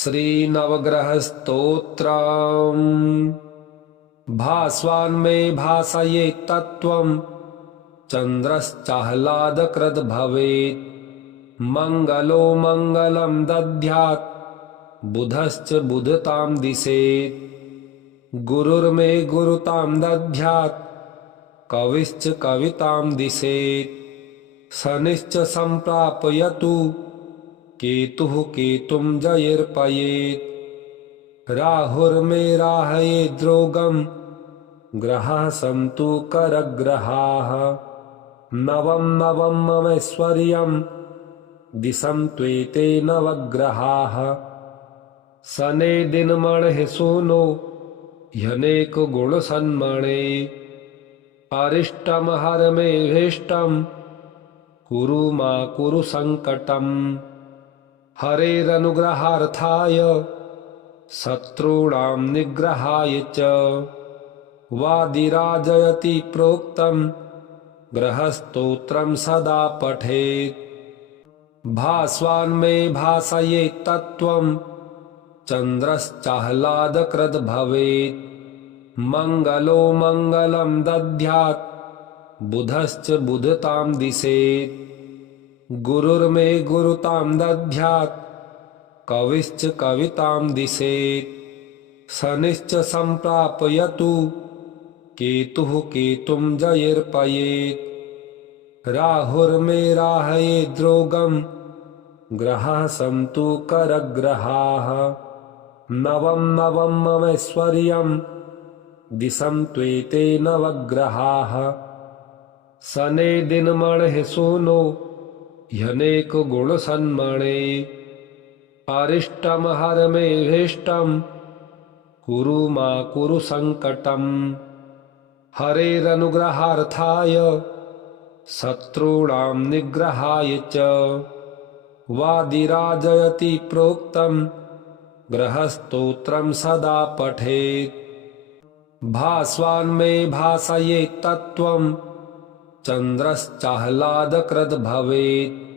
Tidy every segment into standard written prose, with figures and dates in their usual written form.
श्रीनवग्रह स्तोत्रम्। भास्वान्मे भासये तत्त्वं चन्द्रश्चाह्लादकृद् भवेत्। मङ्गलो मङ्गलं दद्यात् बुधश्च बुधतां दिशेत्। गुरुर्मे गुरुतां दद्यात् कविश्च कवितां दिशेत्। शनिश्च सम्प्रापयतु केतुः केतुं जयेर्पयेत्। राहुर्मे राहयेद्रोगं ग्रहाः सन्तु करग्रहाः। नवं नवं ममैश्वर्यं दिशं त्वेते नवग्रहाः। शने दिनमणिः सूनो ह्यनेक गुणसन्मणे। अरिष्टं हर मे भीष्टं कुरु मा कुरु संकटम्। हरेरनुग्रहार्थाय शत्रूणां निग्रहाय च वादिराजयति प्रोक्तं ग्रहस्तोत्रं सदा पठेत्। भास्वान्मे भासये तत्त्वं चन्द्रश्चाह्लादकृद् भवेत्। मङ्गलो मङ्गलं दद्यात् बुधश्च बुधतां दिशेत्। गुरुर्मे गुरुतां दद्यात् कविश्च कवितां दिशेत्। शनिश्च सम्प्रापयतु केतुः केतुं जयेर्पयेत्। राहुर्मे राहयेद्रोगं ग्रहाः सन्तु करग्रहाः। नवं नवं ममैश्वर्यं दिशं त्वेते नवग्रहाः। शने दिनमणिः सूनो ह्यनेक गुणसन्मणे। अरिष्टं हर मे भीष्टं कुरु मा कुरु संकटम्। हरेरनुग्रहार्थाय शत्रूणां निग्रहाय च वादिराजयति प्रोक्तं ग्रहस्तोत्रं सदा पठेत्। भास्वान्मे भासये तत्त्वं चन्द्रश्चाह्लादकृद् भवेत्।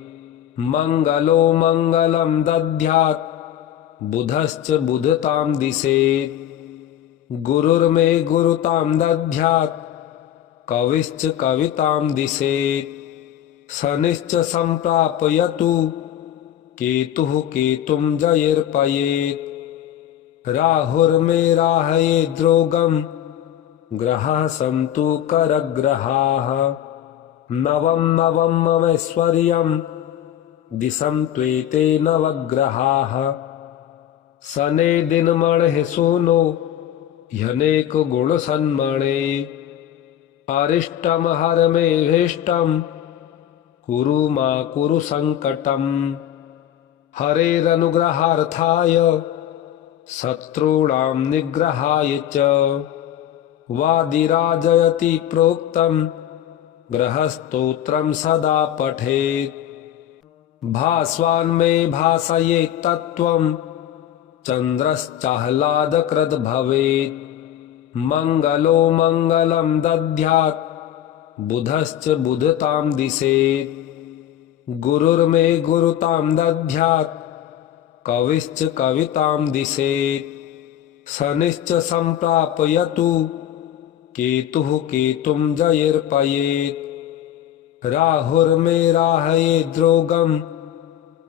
मङ्गलो मङ्गलं दद्यात् बुधश्च बुधतां दिशेत्। गुरुर्मे गुरुतां दद्यात् कविश्च कवितां दिशेत्। शनिश्च सम्प्रापयतु केतुः केतुं जयेर्पयेत्। राहुर्मे राहयेद्रोगं ग्रहाः सन्तु करग्रहाः। नवं नवं ममैश्वर्यं दिशं त्वेते नवग्रहाः। शने दिनमणिः सूनो ह्यनेक गुणसन्मणे। अरिष्टं हर मे भीष्टं कुरु मा कुरु संकटम्। हरेरनुग्रहार्थाय शत्रूणां निग्रहाय च वादिराजयति प्रोक्तं ग्रहस्तोत्रं सदा पठेत्। भास्वान्मे भासये तत्त्वं चन्द्रश्चाह्लादकृद् भवेत्। मङ्गलो मङ्गलं दद्यात् बुधश्च बुधतां दिशेत्। गुरुर्मे गुरुतां दद्यात् कविश्च कवितां दिशेत्। शनिश्च सम्प्रापयतु केतुः केतुं जयेर्पयेत्। राहुर्मे राहयेद्रोगं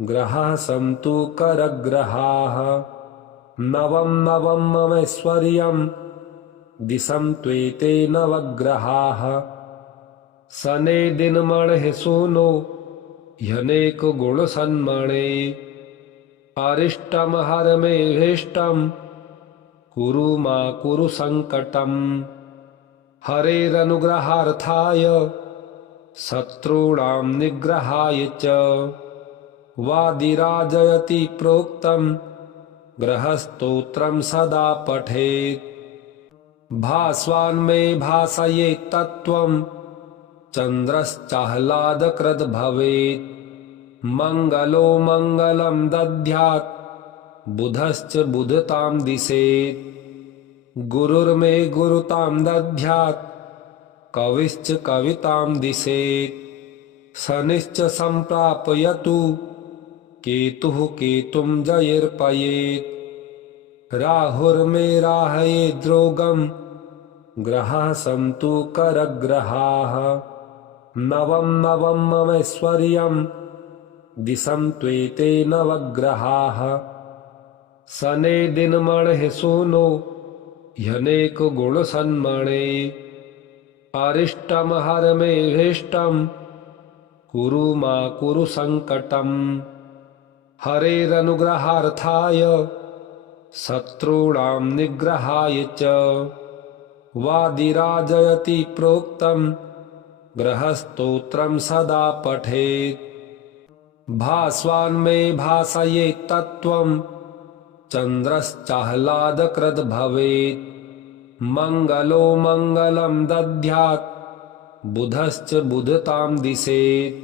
ग्रहाः सन्तु करग्रहाः। नवं नवं ममैश्वर्यं दिशं त्वेते नवग्रहाः। शने दिनमणिः सूनो ह्यनेक गुणसन्मणे। अरिष्टं हर मे भीष्टं कुरु मा कुरु संकटम्। हरेरनुग्रहार्थाय शत्रूणां निग्रहाय च वादिराजयति प्रोक्तं ग्रहस्तोत्रं सदा पठेत्। भास्वान्मे भासये तत्त्वं चन्द्रश्चाह्लादकृद् भवेत्। मङ्गलो मङ्गलं दद्यात् बुधश्च बुधतां दिशेत्। गुरुर्मे गुरुतां दद्यात् कविश्च कवितां दिशेत्। शनिश्च सम्प्रापयतु केतुः केतुं जयिर्पयेत् राहुर्मेराहयेद्रोगं ग्रहाः सन्तु करग्रहाः नवं नवं ममैश्वर्यं दिशं त्वेते नवग्रहाः सने दिन मणिः सूनो ह्यनेक गुण सन्मणे अरिष्टम हर मे भेष्टम कुरु मा कुरु संकटम हरेरनुग्रहार्थाय शत्रूणां निग्रहाय च वादिराजयति प्रोक्तं ग्रहस्तोत्रं सदा पठेत् भास्वान् मे भासयेत् तत्त्वं चन्द्रश्चाह्लादकृद् भवेत् मंगलो मंगलं दद्यात् बुधश्च बुधतां दिशेत्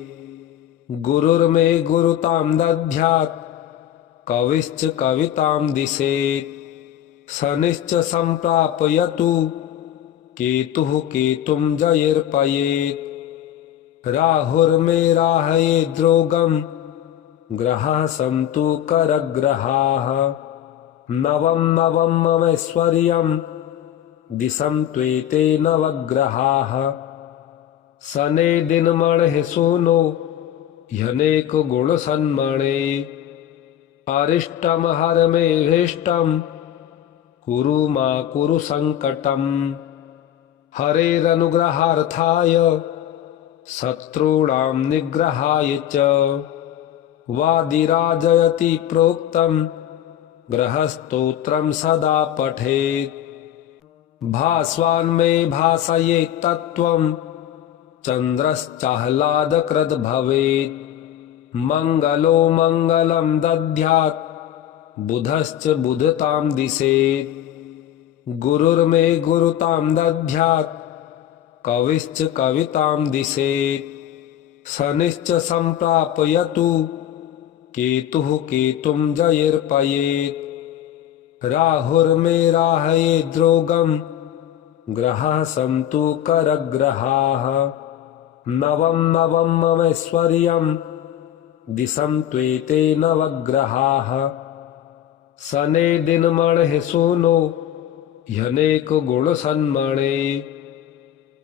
गुरुर्मे गुरुतां दद्यात् कविश्च कवितां दिशेत् शनिश्च सम्प्रापयतु केतुः केतुं जयिर्पयेत् राहुर्मेराहयेद्रोगं ग्रहाः सन्तु करग्रहाः नवं नवं ममैश्वर्यं दिशं त्वेते नवग्रहाः सने दिन मणिः सूनो ह्यनेक गुण सन्मणे अरिष्टम हर मे भेष्टम कुरु मा कुरु संकटम हरेरनुग्रहार्थाय शत्रूणां निग्रहाय च वादिराजयति प्रोक्तं ग्रहस्तोत्रं सदा पठेत् भास्वान् मे भासयेत् तत्त्वं चन्द्रश्चाह्लादकृद् भवेत् मंगलो मंगलं दद्यात् बुधश्च बुधतां दिशेत् गुरुर्मे गुरुतां दद्यात् कविश्च कवितां दिशेत् शनिश्च सम्प्रापयतु केतुः केतुं जयिर्पयेत् राहुर्मेराहयेद्रोगं ग्रहाः सन्तु करग्रहाः नवं नवं ममैश्वर्यं दिशं त्वेते नवग्रहाः सने दिन मणिः सूनो ह्यनेक गुण सन्मणे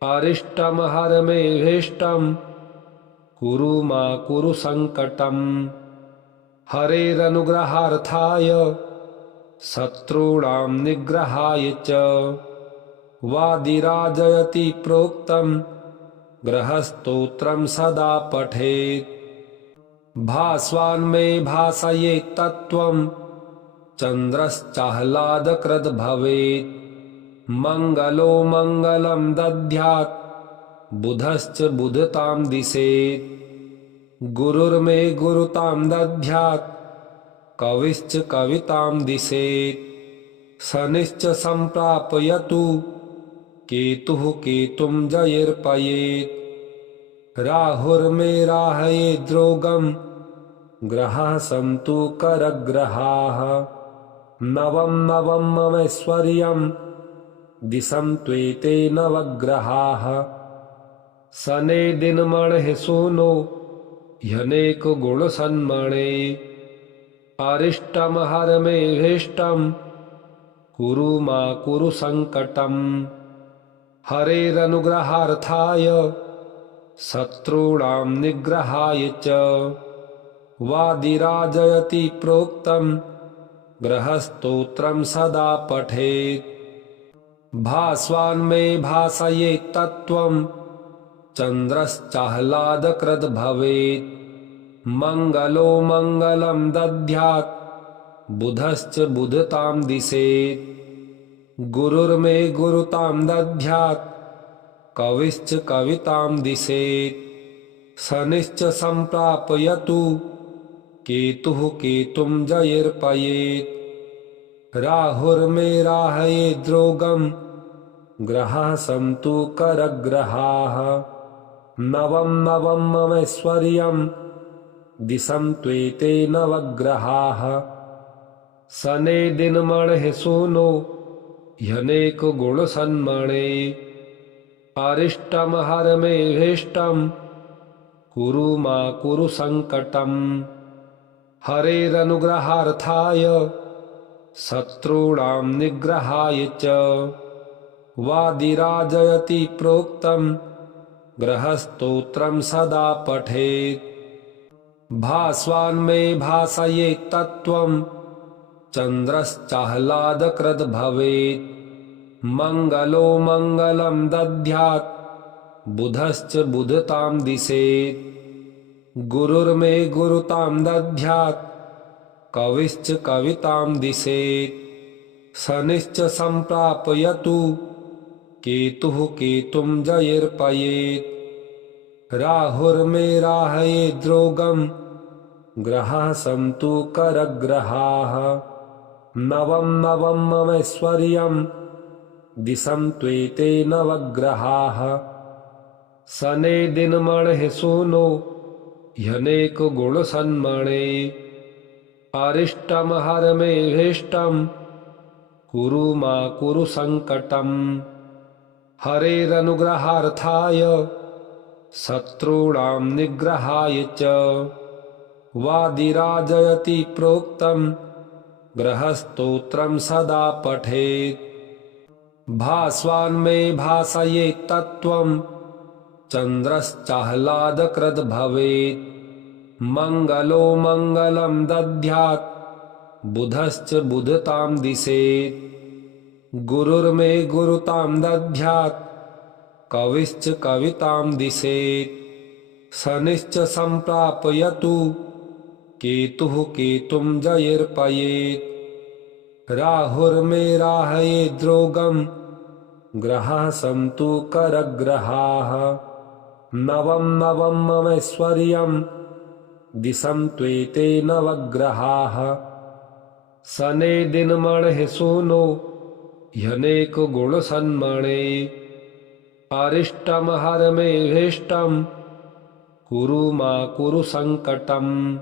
अरिष्टम हर मे भेष्टम कुरु मा कुरु संकटम हरेरनुग्रहार्थाय शत्रूणां निग्रहाय च वादिराजयति प्रोक्तं ग्रहस्तोत्रं सदा पठेत् भास्वान् मे भासयेत् तत्त्वं चन्द्रश्चाह्लादकृद् भवेत् मंगलो मंगलं दद्यात् बुधश्च बुधतां दिशेत् गुरुर्मे गुरुतां दद्यात् कविश्च कवितां दिशेत् शनिश्च सम्प्रापयतु केतुः केतुं जयिर्पयेत् राहुर्मेराहयेद्रोगं ग्रहाः सन्तु करग्रहाः नवं नवं ममैश्वर्यं दिशं त्वेते नवग्रहाः सने दिन मणिः सूनो ह्यनेक गुण सन्मणे अरिष्टम हर मे भेष्टम कुरु मा कुरु संकटम हरेरनुग्रहार्थाय शत्रूणां निग्रहाय च वादिराजयति प्रोक्तं ग्रहस्तोत्रं सदा पठेत् भास्वान् मे भासयेत् तत्त्वं चन्द्रश्चाह्लादकृद् भवेत् मंगलो मंगलं दद्यात् बुधश्च बुधतां दिशेत् गुरुर्मे गुरुतां दद्यात् कविश्च कवितां दिशेत् शनिश्च सम्प्रापयतु केतुः केतुं जयिर्पयेत् राहुर्मेराहयेद्रोगं ग्रहाः सन्तु करग्रहाः नवं नवं ममैश्वर्यं दिशं त्वेते नवग्रहाः सने दिन मणिः सूनो ह्यनेक गुण सन्मणे अरिष्टम हर मे भेष्टम कुरु मा कुरु संकटम हरेरनुग्रहार्थाय शत्रूणां निग्रहाय च वादिराजयति प्रोक्तं ग्रहस्तोत्रं सदा पठेत्। भास्वान्मे भासयेत् तत्त्वं चन्द्रश्चाह्लादकृद् भवेत्। मङ्गलो मङ्गलं दद्यात् बुधश्च बुधतां दिशेत्। गुरुर्मे गुरुतां दद्यात् कविश्च कवितां दिशेत्। शनिश्च सम्प्रापयतु केतुः केतुं जयिर्पयेत्। राहुर्मे राहयेद् रोगं ग्रहाः सन्तु करग्रहाः। नवं नवं ममैश्वर्यं दिशं त्वेते नवग्रहाः। शने दिनमणिः सूनो ह्यनेक गुणसन्मणे। अरिष्टं हर मे भीष्टं कुरु मा कुरु संकटम्। हरेरनुग्रहार्थाय शत्रूणां निग्रहाय च वादिराजयति प्रोक्तं ग्रहस्तोत्रं सदा पठेत्। भास्वान्मे भासयेत् तत्त्वं चन्द्रश्चाह्लादकृद् भवेत्। मङ्गलो मङ्गलं दद्यात् बुधश्च बुधतां दिशेत्। गुरुर्मे गुरुतां दद्यात् कविश्च कवितां दिशेत्। शनिश्च सम्प्रापयतु केतुः केतुं जयिर्पयेत्। राहुर्मे राहयेद् रोगं ग्रहाः सन्तु करग्रहाः। नवं नवं ममैश्वर्यं दिशं त्वेते नवग्रहाः। शने दिनमणिः सूनो ह्यनेक गुणसन्मणे। अरिष्टं हर मे भीष्टं कुरु मा कुरु संकटम्।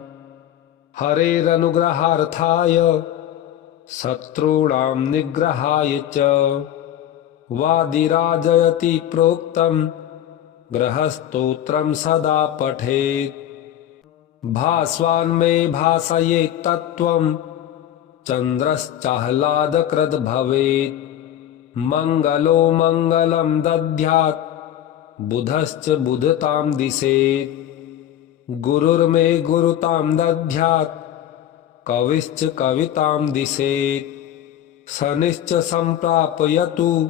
हरेरनुग्रहार्थाय शत्रूणां निग्रहाय च वादिराजयति प्रोक्तं ग्रहस्तोत्रं सदा पठेत्। भास्वान्मे भासयेत् तत्त्वं चन्द्रश्चाह्लादकृद् भवेत्। मङ्गलो मङ्गलं दद्यात् बुधश्च बुधतां दिशेत्। गुरुर्मे गुरुतां दद्यात् कविश्च कवितां दिशेत्। शनिश्च सम्प्रापयतु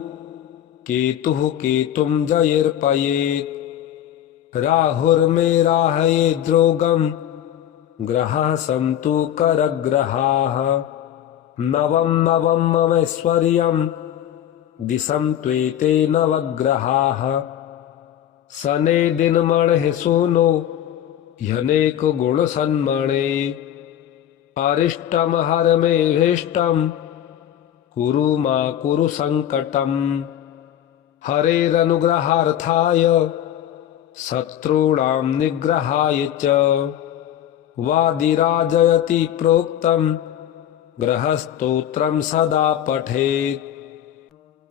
केतुः केतुं जयिर्पयेत्। राहुर्मे राहयेद् रोगं ग्रहाः सन्तु करग्रहाः। नवं नवं ममैश्वर्यं दिशं त्वेते नवग्रहाः। शने दिनमणिः सूनो ह्यनेक गुणसन्मणे। अरिष्टं हर मे भीष्टं कुरु मा कुरु संकटम्। हरेरनुग्रहार्थाय शत्रूणां निग्रहाय च वादिराजयति प्रोक्तं ग्रहस्तोत्रं सदा पठेत्।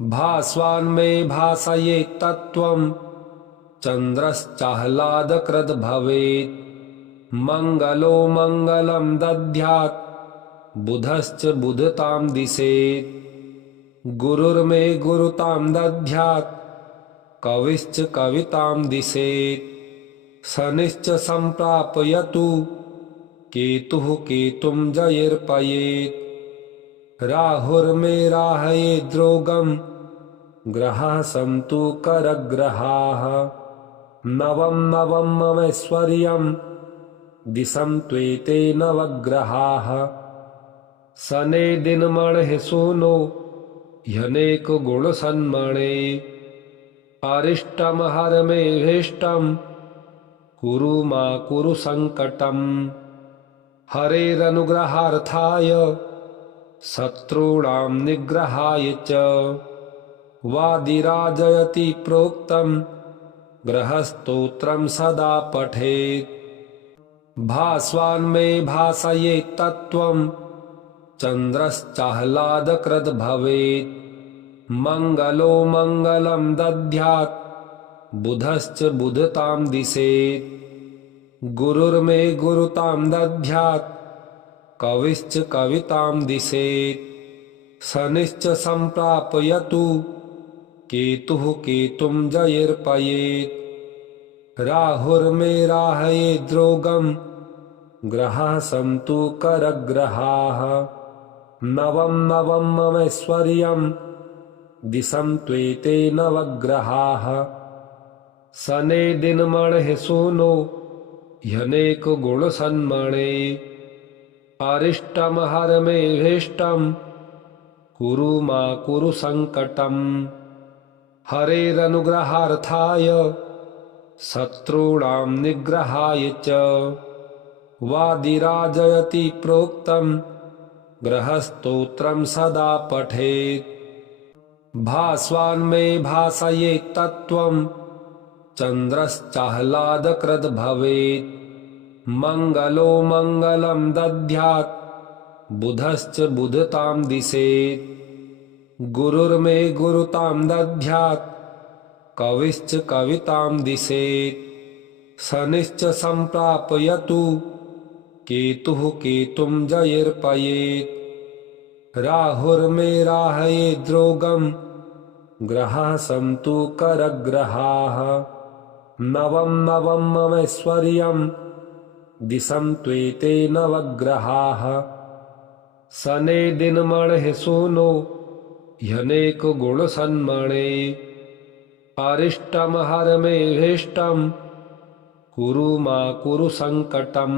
भास्वान्मे भासयेत् तत्त्वं चन्द्रश्चाह्लादकृद् भवेत्। मङ्गलो मङ्गलं दद्यात् बुधश्च बुधतां दिशेत्। गुरुर्मे गुरुतां दद्यात् कविश्च कवितां दिशेत्। शनिश्च सम्प्रापयतु केतुः केतुं जयिर्पयेत्। राहुर्मे राहयेद् रोगं ग्रहाः सन्तु करग्रहाः। नवं नवं ममैश्वर्यं दिशं त्वेते नवग्रहाः। शने दिनमणिः सूनो ह्यनेक गुणसन्मणे। अरिष्टं हर मे भीष्टं कुरु मा कुरु संकटम्। हरेरनुग्रहार्थाय शत्रूणां निग्रहाय च वादिराजयति प्रोक्तं ग्रहस्तोत्रं सदा पठेत्। भास्वान्मे भासयेत् तत्त्वं चन्द्रश्चाह्लादकृद् भवेत्। मङ्गलो मङ्गलं दद्यात् बुधश्च बुधतां दिशेत्। गुरुर्मे गुरुतां दद्यात् कविश्च कवितां दिशेत् शनिश्च सम्प्रापयतु केतुः केतुं जयिर्पयेत् राहुर्मेराहयेद्रोगं ग्रहाः सन्तु करग्रहाः नवं नवं ममैश्वर्यं दिशं त्वेते नवग्रहाः शने दिनमणिः सूनो ह्यनेक गुण सन्मणे अरिष्टम हर मे भेष्टम कुरु मा कुरु संकटम हरेरनुग्रहार्थाय शत्रूणां निग्रहाय च वादिराजयति प्रोक्तं ग्रहस्तोत्रं सदा पठेत् भास्वान्मे भासयेत् तत्त्वं चन्द्रश्चाह्लादकृद् भवेत् मंगलो मंगलं दद्यात् बुधश्च बुधतां दिशेत् गुरुर्मे गुरुतां दद्यात् कविश्च कवितां दिशेत् शनिश्च सम्प्रापयतु केतुः केतुं जयिर्पयेत् राहुर्मेराहयेद्रोगं ग्रहाः सन्तु करग्रहाः नवं नवं ममैश्वर्यं दिशं त्वेते नवग्रहाः शने दिनमणिः सूनो ह्यनेक गुण सन्मणे अरिष्टम हर मे भेष्टम कुरु मा कुरु संकटम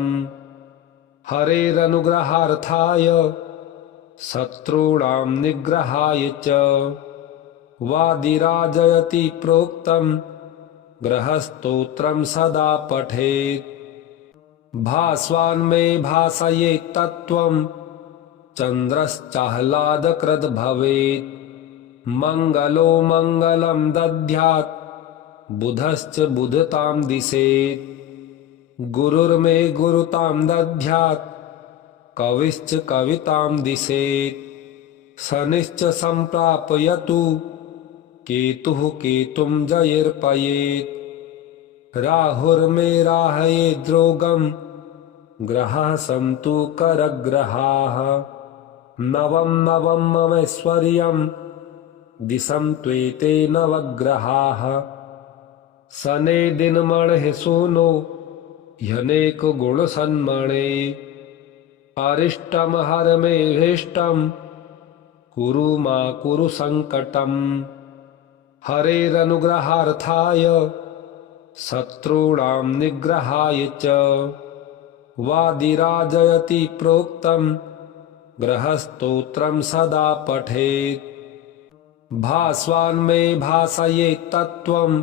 हरेरनुग्रहार्थाय शत्रूणां निग्रहाय च वादिराजयति प्रोक्तं ग्रहस्तोत्रं सदा पठेत् भास्वान्मे भासयेत् तत्त्वं चन्द्रश्चाह्लादकृद् भवेत् मंगलो मंगलं दद्यात् बुधश्च बुधतां दिशेत् गुरुर्मे गुरुतां दद्यात् कविश्च कवितां दिशेत् शनिश्च सम्प्रापयतु केतुः केतुं जयिर्पयेत् राहुर्मेराहयेद्रोगं ग्रहाः सन्तु करग्रहाः नवं नवं ममैश्वर्यं दिशं त्वेते नवग्रहाः शने दिनमणिः सूनो ह्यनेक गुण सन्मणे अरिष्टम हर मे भेष्टम कुरु मा कुरु संकटम हरेरनुग्रहार्थाय शत्रूणां निग्रहाय च वादिराजयति प्रोक्तं ग्रहस्तोत्रं सदा पठेत् भास्वान्मे भासयेत् तत्त्वं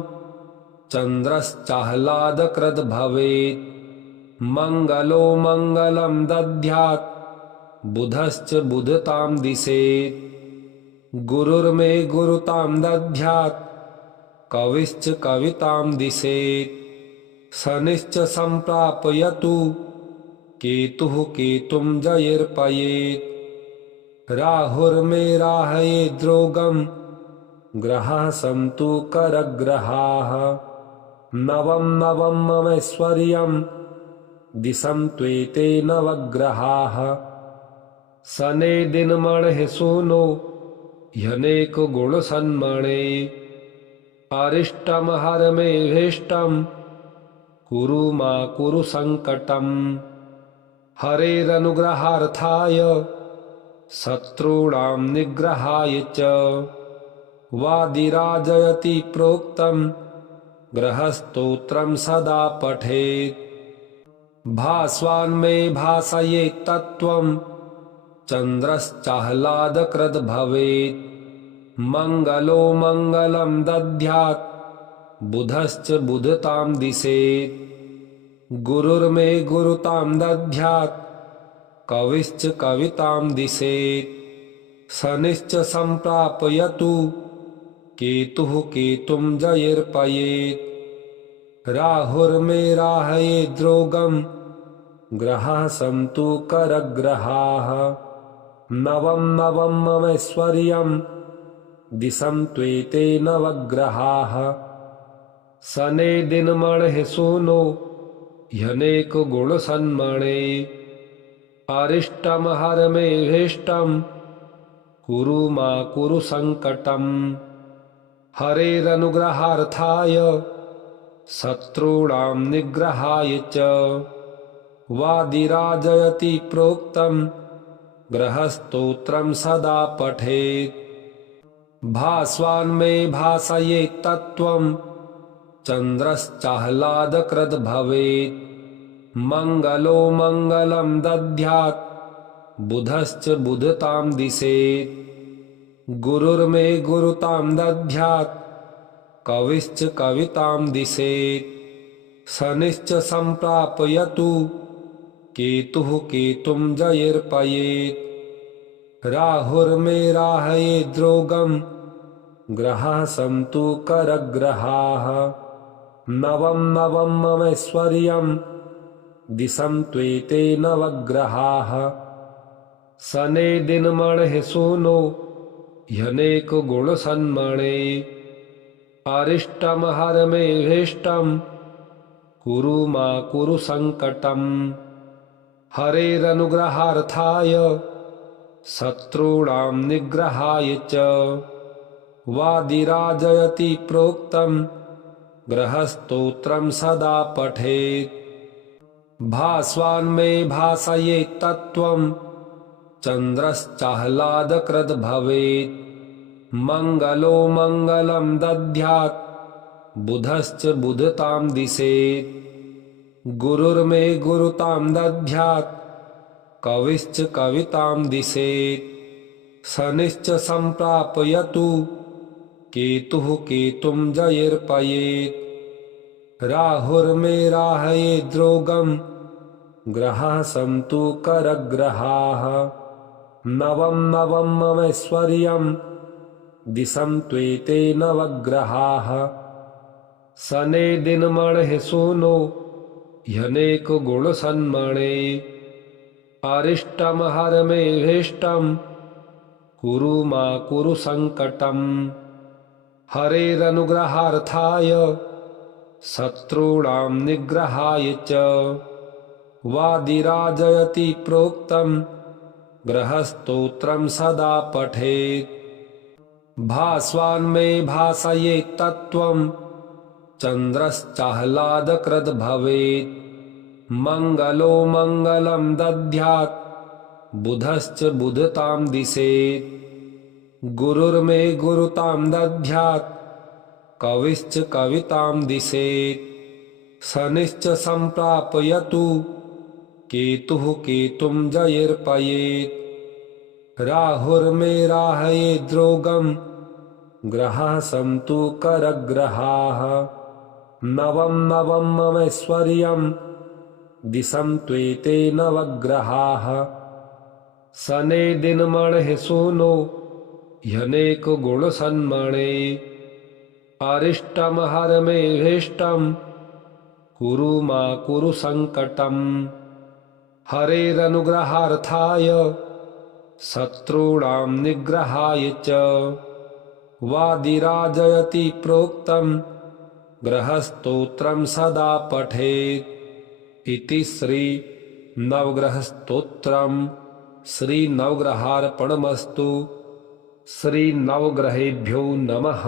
चन्द्रश्चाह्लादकृद् भवेत् मंगलो मंगलं दद्यात् बुधश्च बुधतां दिशेत् गुरुर्मे गुरुतां दद्यात् कविश्च कवितां दिशेत् शनिश्च सम्प्रापयतु केतुः केतुं जयिर्पयेत् राहुर्मेराहयेद्रोगं ग्रहाः सन्तु करग्रहाः नवं नवं ममैश्वर्यं दिशं त्वेते नवग्रहाः शने दिनमणिः सूनो ह्यनेक गुण सन्मणे अरिष्टम हर मे भेष्टम कुरु मा कुरु संकटम हरेरनुग्रहार्थाय शत्रूणां निग्रहाय च वादिराजयति प्रोक्तं ग्रहस्तोत्रं सदा पठेत् भास्वान्मे भासयेत् तत्त्वं चन्द्रश्चाह्लादकृद् भवेत् मंगलो मंगलं दद्यात् बुधश्च बुधतां दिशेत् गुरुर्मे गुरुतां दद्यात् कविश्च कवितां दिशेत् शनिश्च सम्प्रापयतु केतुः केतुं जयिर्पयेत् राहुर्मेराहयेद्रोगं ग्रहाः सन्तु करग्रहाः नवं नवं ममैश्वर्यं दिशं त्वेते नवग्रहाः शने दिनमणिः सूनो ह्यनेक गुण सन्मणे अरिष्टं हर मे भीष्टं कुरु मा कुरु संकटम् हरेरनुग्रहार्थाय शत्रूणां निग्रहाय च वादिराजयति प्रोक्तं ग्रहस्तोत्रं सदा पठेत् भास्वान्मे भासयेत् तत्त्वं चन्द्रश्चाह्लादकृद् भवेत् मंगलो मंगलं दद्यात् बुधश्च बुधतां दिशेत् गुरुर्मे गुरुतां दद्यात् कविश्च कवितां दिशेत् शनिश्च सम्प्रापयतु केतुः केतुं जयेर्पयेत् राहुर्मे राहयेत् द्रोगं ग्रहाः सन्तु करग्रहाः नवं नवं ममैश्वर्यं दिशं त्वेते नवग्रहाः शने दिनमणिः सूनो ह्यनेक गुण सन्मणे अरिष्टं हर मे भीष्टं कुरु मा कुरु संकटम् हरेरनुग्रहार्थाय शत्रूणां निग्रहाय च वादिराजयति प्रोक्तं ग्रहस्तोत्रं सदा पठेत् भास्वान्मे भासयेत् तत्त्वं चन्द्रश्चाह्लादकृद् भवेत् मंगलो मंगलं दद्यात् बुधश्च बुधतां दिशेत् गुरुर्मे गुरुतां दद्यात् कविश्च कवितां दिशेत् शनिश्च सम्प्रापयतु केतुः केतुं जयेर्पयेत् राहुर्मे राहयेत् द्रोगं ग्रहाः सन्तु करग्रहाः नवं नवं ममैश्वर्यं दिशं त्वेते नवग्रहाः शने दिनमणिः सूनो ह्यनेक गुण सन्मणे अरिष्टं हर मे भीष्टं कुरु मा कुरु संकटम् हरेरनुग्रहार्थाय शत्रूणां निग्रहाय च वादिराजयति प्रोक्तं ग्रहस्तोत्रं सदा पठेत् भास्वान्मे भासयेत् तत्त्वं चन्द्रश्चाह्लादकृद् भवेत् मंगलो मंगलं दद्यात् बुधश्च बुधतां दिशेत् गुरुर्मे गुरुतां दद्यात् कविश्च कवितां दिशेत् शनिश्च सम्प्रापयतु केतुः केतुं जयेर्पयेत् राहुर्मे राहयेत् द्रोगं ग्रहाः सन्तु करग्रहाः नवं नवं ममैश्वर्यं दिशं त्वेते नवग्रहाः शने दिनमणिः सूनो ह्यनेक गुण सन्मणे अरिष्टं हर मे भीष्टं कुरु मा कुरु संकटम् हरेरनुग्रहार्थाय शत्रूणां निग्रहाय च वादिराजयति प्रोक्तं ग्रहस्तोत्रं सदा पठेत् इति श्री नवग्रहस्तोत्रम् श्री नवग्रहार्पणमस्तु। श्री नवग्रहेभ्यो नमः।